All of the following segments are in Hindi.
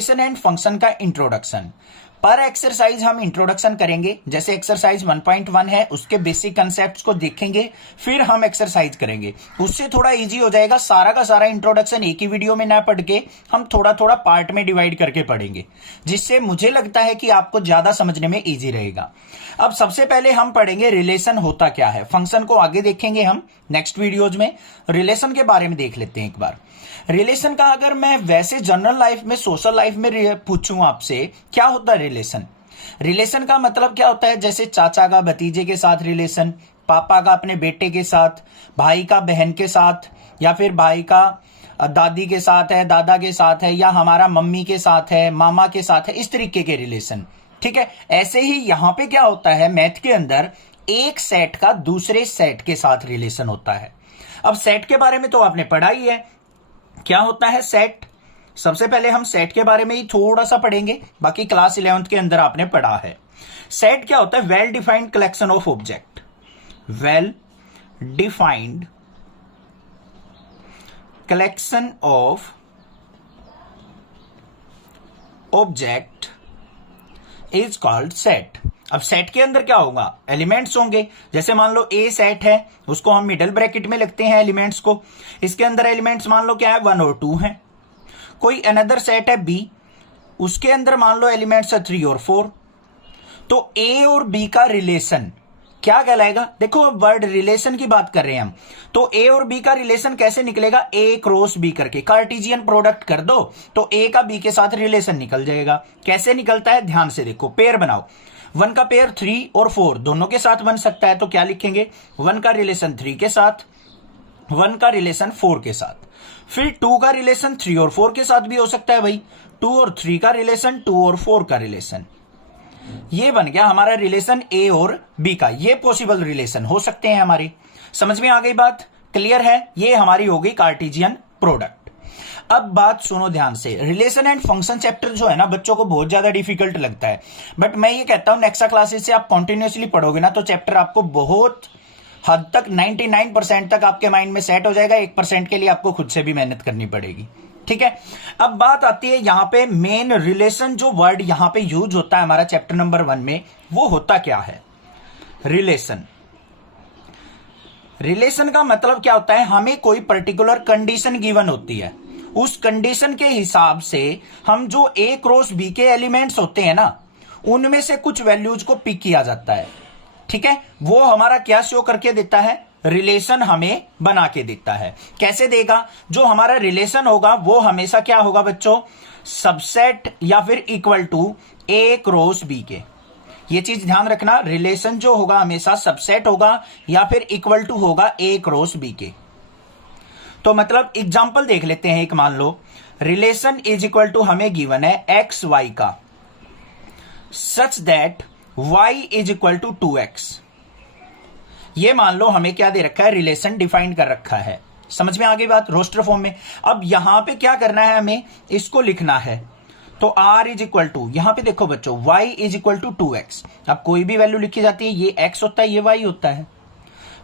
रिलेशन एंड फंक्शन का इंट्रोडक्शन। पर एक्सरसाइज हम इंट्रोडक्शन करेंगे, जैसे एक्सरसाइज 1.1 है उसके बेसिक कंसेप्ट्स को देखेंगे, फिर हम एक्सरसाइज करेंगे। उससे थोड़ा इजी हो जाएगा, सारा का सारा इंट्रोडक्शन एक ही वीडियो में ना पढ़ के हम थोड़ा थोड़ा पार्ट में डिवाइड करके पढ़ेंगे, जिससे मुझे लगता है कि आपको ज्यादा समझने में इजी रहेगा। अब सबसे पहले हम पढ़ेंगे रिलेशन होता क्या है। फंक्शन को आगे देखेंगे हम नेक्स्ट वीडियोज में। रिलेशन के बारे में देख लेते हैं एक बार। रिलेशन का अगर मैं वैसे जनरल लाइफ में, सोशल लाइफ में पूछूं आपसे, क्या होता है रिलेशन? रिलेशन का मतलब क्या होता है? जैसे चाचा का भतीजे के साथ रिलेशन, पापा का अपने बेटे के साथ, भाई का बहन के साथ, या फिर भाई का दादी के साथ है, दादा के साथ है, या हमारा मम्मी के साथ है, मामा के साथ है, इस तरीके के रिलेशन। ठीक है, ऐसे ही यहां पे क्या होता है, मैथ के अंदर एक सेट का दूसरे सेट के साथ रिलेशन होता है। अब सेट के बारे में तो आपने पढ़ा ही है, क्या होता है सेट। सबसे पहले हम सेट के बारे में ही थोड़ा सा पढ़ेंगे, बाकी क्लास 11th के अंदर आपने पढ़ा है। सेट क्या होता है? Well defined collection of object. Well defined collection of object is called set. अब सेट के अंदर क्या होगा? एलिमेंट्स होंगे। जैसे मान लो ए सेट है, उसको हम मिडल ब्रैकेट में लिखते हैं एलिमेंट्स को। इसके अंदर एलिमेंट्स मान लो क्या है, 1 और 2 है। कोई अनदर सेट है बी, उसके अंदर मान लो एलिमेंट्स है 3 और 4। तो ए और बी का रिलेशन क्या कहलाएगा? देखो वर्ड रिलेशन की बात कर रहे हैं हम, तो ए और बी का रिलेशन कैसे निकलेगा? ए क्रॉस बी करके कार्टेशियन प्रोडक्ट कर दो तो ए का बी के साथ रिलेशन निकल जाएगा। कैसे निकलता है ध्यान से देखो। पेयर बनाओ, 1 का पेयर 3 और 4 दोनों के साथ बन सकता है, तो क्या लिखेंगे? 1 का रिलेशन 3 के साथ, 1 का रिलेशन 4 के साथ। फिर 2 का रिलेशन 3 और 4 के साथ भी हो सकता है भाई। 2 और 3 का रिलेशन, 2 और 4 का रिलेशन, ये बन गया हमारा रिलेशन ए और बी का। ये पॉसिबल रिलेशन हो सकते हैं हमारे। समझ में आ गई बात? क्लियर है? ये हमारी हो गई कार्टेशियन प्रोडक्ट। अब बात सुनो ध्यान से। रिलेशन एंड फंक्शन चैप्टर जो है ना, बच्चों को बहुत ज्यादा डिफिकल्ट लगता है, बट मैं ये कहता हूं नेक्स्ट क्लासेस से आप कंटिन्यूअसली पढ़ोगे ना, तो चैप्टर आपको बहुत हद तक 99% तक आपके माइंड में सेट हो जाएगा। 1% के लिए आपको खुद से भी मेहनत करनी पड़ेगी। ठीक है, अब बात आती है यहां पे मेन रिलेशन। जो वर्ड यहां पे यूज होता है हमारा चैप्टर नंबर 1 में, वो होता क्या है? रिलेशन। रिलेशन का मतलब क्या होता है? हमें कोई पर्टिकुलर कंडीशन गिवन होती है, उस कंडीशन के हिसाब से हम जो ए क्रॉस बी के एलिमेंट्स होते हैं ना, उनमें से कुछ वैल्यूज को पिक किया जाता है। ठीक है, वो हमारा क्या शो करके देता है? रिलेशन हमें बना के देता है। कैसे देगा? जो हमारा रिलेशन होगा वो हमेशा क्या होगा बच्चों? सबसेट या फिर equal to A cross B के। ये चीज ध्यान रखना, रिलेशन जो होगा हमेशा सबसेट होगा या फिर इक्वल टू होगा ए क्रॉस बी के। तो मतलब एग्जांपल देख लेते हैं। एक मान लो रिलेशन इज इक्वल टू हमें गिवन है एक्स वाई का, such that y is equal to 2x। ये मान लो हमें क्या दे रखा है? रिलेशन डिफाइन कर रखा है। समझ में आ गई बात? रोस्टर फॉर्म में। अब यहां पे क्या करना है? हमें इसको लिखना है। तो r इज इक्वल टू, यहां पे देखो बच्चों, y is equal to 2x। अब कोई भी वैल्यू लिखी जाती है, ये x होता है, ये y होता है।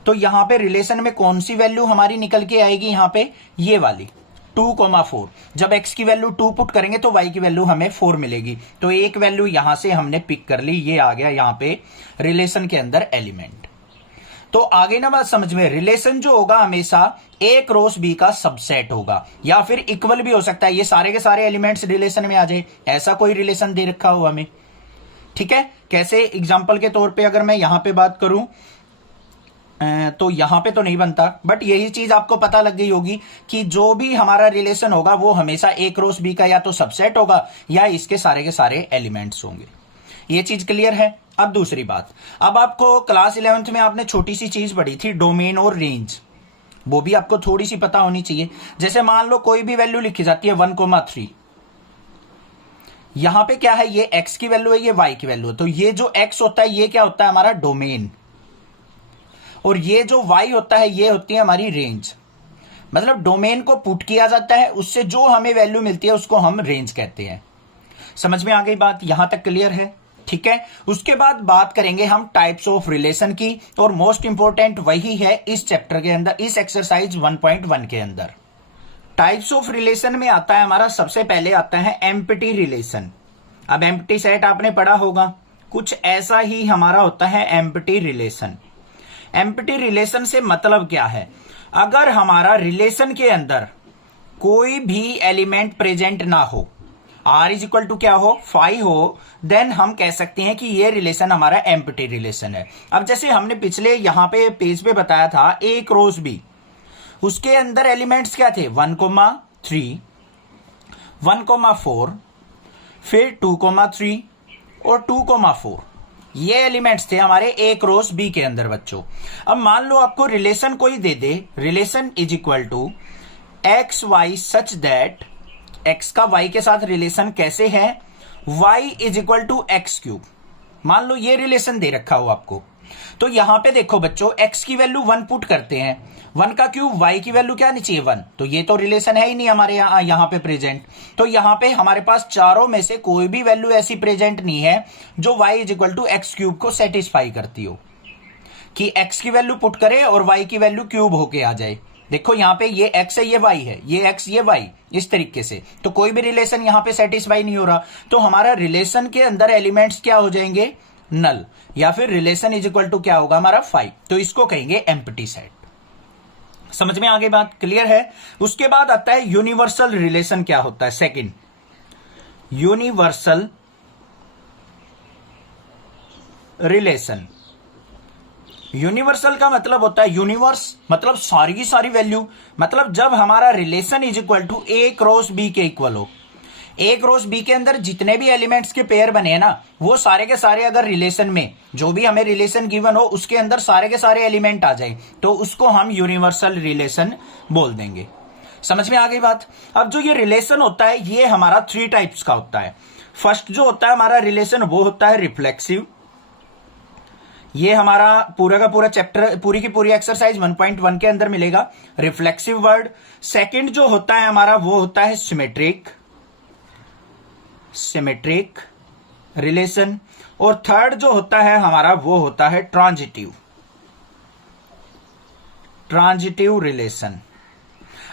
तो यहां पे रिलेशन में कौन सी वैल्यू हमारी निकल के आएगी? यहां पे ये वाली 2,4। जब x की वैल्यू 2 पुट करेंगे तो y की वैल्यू हमें 4 मिलेगी। तो एक वैल्यू यहां से हमने पिक कर ली, ये आ गया यहां पे रिलेशन के अंदर एलिमेंट। तो आगे ना बात समझ में। रिलेशन जो होगा हमेशा ए क्रॉस बी का सबसेट होगा, या फिर इक्वल भी हो सकता है। ये सारे के सारे एलिमेंट्स रिलेशन में आ जाए, ऐसा कोई रिलेशन दे रखा हो हमें। ठीक है, कैसे? एग्जांपल के तौर पे अगर मैं यहां पे बात करूं तो यहां पे तो नहीं बनता, बट यही चीज आपको पता लग गई होगी कि जो भी हमारा रिलेशन होगा वो हमेशा ए क्रॉस बी का या तो सबसेट होगा या इसके सारे के सारे एलिमेंट्स होंगे। ये चीज क्लियर है? अब दूसरी बात, अब आपको क्लास 11th में आपने छोटी सी चीज पढ़ी थी, डोमेन और रेंज। वो भी आपको थोड़ी सी पता होनी चाहिए। जैसे मान लो कोई भी वैल्यू लिखी जाती है 1,3। यहां पे क्या है? ये x की वैल्यू है, ये y की वैल्यू है। तो ये जो x होता है ये क्या होता है? हमारा डोमेन। और ये जो y होता है ये होती है हमारी रेंज। मतलब डोमेन को पुट किया जाता है, उससे जो हमें वैल्यू मिलती है उसको हम रेंज कहते हैं। समझ में आ गई बात? यहां तक क्लियर है? ठीक है, उसके बाद बात करेंगे हम टाइप्स ऑफ रिलेशन की, और मोस्ट इंपॉर्टेंट वही है इस चैप्टर के अंदर, इस एक्सरसाइज 1.1 के अंदर। टाइप्स ऑफ रिलेशन में आता है हमारा, सबसे पहले आता है एम्प्टी रिलेशन। अब एम्प्टी सेट आपने पढ़ा होगा, कुछ ऐसा ही हमारा होता है एम्प्टी रिलेशन। एम्प्टी रिलेशन से मतलब क्या है, अगर हमारा रिलेशन के अंदर कोई भी एलिमेंट प्रेजेंट ना हो, r इज इक्वल टू क्या हो, 5 हो, देन हम कह सकते हैं कि ये रिलेशन हमारा एम्प्टी रिलेशन है। अब जैसे हमने पिछले यहां पे पेज पे बताया था a क्रॉस b, उसके अंदर एलिमेंट्स क्या थे, 1,3, 1,4, फिर 2,3 और 2,4, ये एलिमेंट्स थे हमारे ए क्रॉस बी के अंदर बच्चों। अब मान लो आपको रिलेशन कोई दे दे, relation is equal to X Y such that, X का वाई के साथ रिलेशन कैसे है, Y is equal to X cube. मान लो ये रिलेशन दे रखा हो आपको, तो यहां पे देखो बच्चों, एक्स की वैल्यू 1 पुट करते हैं, 1 का क्यूब, वाई की वैल्यू क्या आनी चाहिए 1, तो ये तो रिलेशन है ही नहीं हमारे यहां पे प्रेजेंट। तो यहां पे हमारे पास चारों में से कोई भी वैल्यू ऐसी प्रेजेंट नहीं है जो Y is equal to X cube को सेटिस्फाई करती हो, कि एक्स की वैल्यू पुट करे और वाई की वैल्यू क्यूब होके आ जाए। देखो यहां पे ये एक्स है, ये वाई है, ये एक्स ये वाई, इस तरीके से तो कोई भी रिलेशन यहां पे सेटिस्फाई नहीं हो रहा। तो हमारा रिलेशन के अंदर एलिमेंट्स क्या हो जाएंगे, नल, या फिर रिलेशन इज इक्वल टू क्या होगा हमारा 5, तो इसको कहेंगे एम्प्टी सेट। समझ में आगे बात क्लियर है। उसके बाद आता है यूनिवर्सल रिलेशन क्या होता है, सेकंड यूनिवर्सल रिलेशन। यूनिवर्सल का मतलब होता है, यूनिवर्स मतलब सारी की सारी वैल्यू, मतलब जब हमारा relation is equal to A cross B के इक्वल हो, ए क्रॉस बी के अंदर जितने भी एलिमेंट्स के पेयर बने हैं ना, वो सारे के सारे अगर रिलेशन में, जो भी हमें रिलेशन गिवन हो उसके अंदर सारे के सारे एलिमेंट आ जाए, तो उसको हम यूनिवर्सल रिलेशन बोल देंगे। समझ में आ गई बात। अब जो ये रिलेशन होता है ये हमारा 3 टाइप्स का होता है। फर्स्ट जो होता है हमारा रिलेशन वो होता है रिफ्लेक्सिव, ये हमारा पूरा का पूरा चैप्टर, पूरी की पूरी एक्सरसाइज 1.1 के अंदर मिलेगा, रिफ्लेक्सिव वर्ड। सेकंड जो होता है हमारा वो होता है सिमेट्रिक, सिमेट्रिक रिलेशन। और थर्ड जो होता है हमारा वो होता है ट्रांजिटिव, ट्रांजिटिव रिलेशन।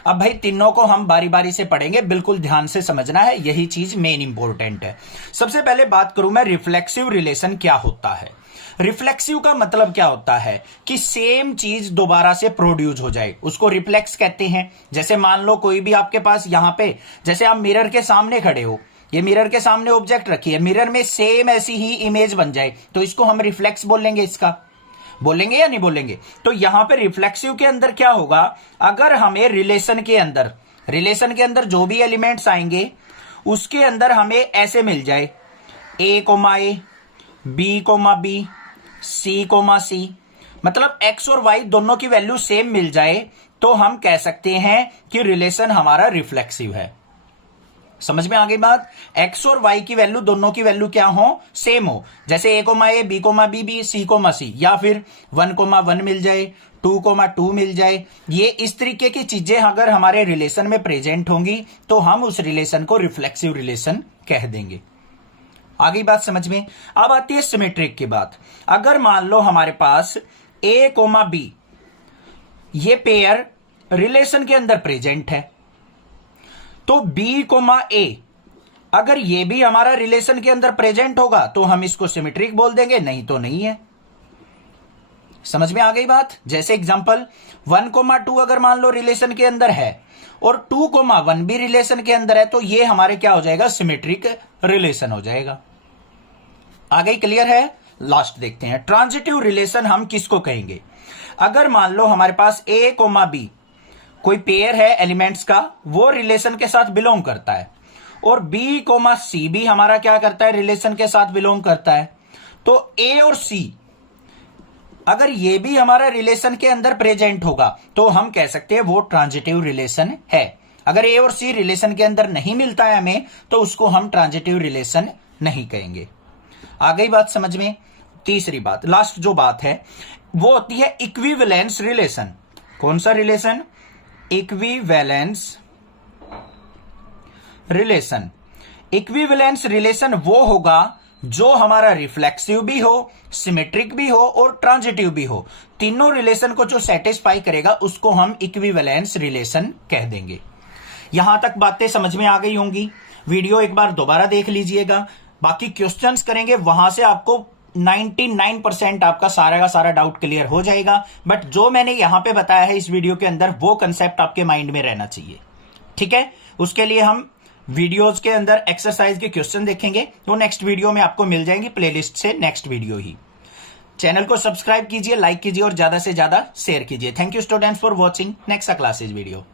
अब भाई तीनों को हम बारी बारी से पढ़ेंगे, बिल्कुल ध्यान से समझना है, यही चीज मेन इंपॉर्टेंट है। सबसे पहले बात करूं मैं रिफ्लेक्सिव रिलेशन क्या होता है। रिफ्लेक्सिव का मतलब क्या होता है कि सेम चीज दोबारा से प्रोड्यूस हो जाए, उसको रिफ्लेक्स कहते हैं। जैसे मान लो कोई भी आपके पास यहां पे, जैसे आप मिरर के सामने खड़े हो, ये मिरर के सामने ऑब्जेक्ट रखी है, मिरर में सेम ऐसी ही इमेज बन जाए, तो इसको हम रिफ्लेक्स बोलेंगे, इसका बोलेंगे या नहीं बोलेंगे। तो यहां पे रिफ्लेक्सिव के अंदर क्या होगा, अगर हमें रिलेशन के अंदर जो भी एलिमेंट्स आएंगे उसके अंदर हमें ऐसे मिल जाए a, b, c, मतलब x और y दोनों की वैल्यू सेम मिल जाए, तो हम कह सकते हैं कि रिलेशन हमारा रिफ्लेक्सिव है। समझ में आ गई बात। x और y की वैल्यू, दोनों की वैल्यू क्या हो, सेम हो। जैसे a, b, b, c, या फिर 1,1 मिल जाए, 2,2 मिल जाए। ये इस तरीके की चीजें अगर हमारे रिलेशन में प्रेजेंट होंगी तो हम उस रिलेशन को रिफ्लेक्सिव रिलेशन कह देंगे। आगे बात समझ में। अब आती है सिमेट्रिक की बात। अगर मान लो हमारे पास a, b ये पेयर रिलेशन के अंदर प्रेजेंट है, तो b, a अगर ये भी हमारा रिलेशन के अंदर प्रेजेंट होगा तो हम इसको सिमेट्रिक बोल देंगे, नहीं तो नहीं है। समझ में आ गई बात। जैसे एग्जांपल 1,2 अगर मान लो रिलेशन के अंदर है और 2,1 भी रिलेशन के अंदर है, तो ये हमारे क्या हो जाएगा, सिमेट्रिक रिलेशन हो जाएगा। आगे क्लियर है। लास्ट देखते हैं ट्रांजिटिव रिलेशन हम किसको कहेंगे। अगर मान लो हमारे पास a, b कोई पेयर है एलिमेंट्स का, वो रिलेशन के साथ बिलोंग करता है, और b, c भी हमारा क्या करता है, रिलेशन के साथ बिलोंग करता है, तो a और c अगर ये भी हमारा रिलेशन के अंदर प्रेजेंट होगा तो हम कह सकते हैं वो ट्रांजिटिव रिलेशन है। अगर a और c रिलेशन के अंदर नहीं मिलता है हमें, तो उसको हम ट्रांजिटिव रिलेशन नहीं कहेंगे। आ गई बात समझ में। तीसरी बात, लास्ट जो बात है वो होती है इक्विवेलेंस रिलेशन। कौन सा relation, equivalence relation. Equivalence relation वो होगा जो हमारा रिफ्लेक्सिव भी हो, सिमेट्रिक भी हो और ट्रांजिटिव भी हो। तीनों रिलेशन को जो सेटिस्फाई करेगा उसको हम इक्विवेलेंस रिलेशन कह देंगे। यहां तक बातें समझ में आ गई होंगी। वीडियो एक बार दोबारा देख लीजिएगा, बाकी क्वेश्चंस करेंगे, वहां से आपको 99% आपका सारा का सारा डाउट क्लियर हो जाएगा। बट जो मैंने यहां पे बताया है इस वीडियो के अंदर, वो कंसेप्ट आपके माइंड में रहना चाहिए। ठीक है, उसके लिए हम वीडियोज के अंदर एक्सरसाइज के क्वेश्चन देखेंगे, तो नेक्स्ट वीडियो में आपको मिल जाएंगी प्लेलिस्ट से, नेक्स्ट वीडियो ही। चैनल को सब्सक्राइब कीजिए, लाइक कीजिए और ज्यादा से ज्यादा शेयर कीजिए। Thank you students for watching next classes video.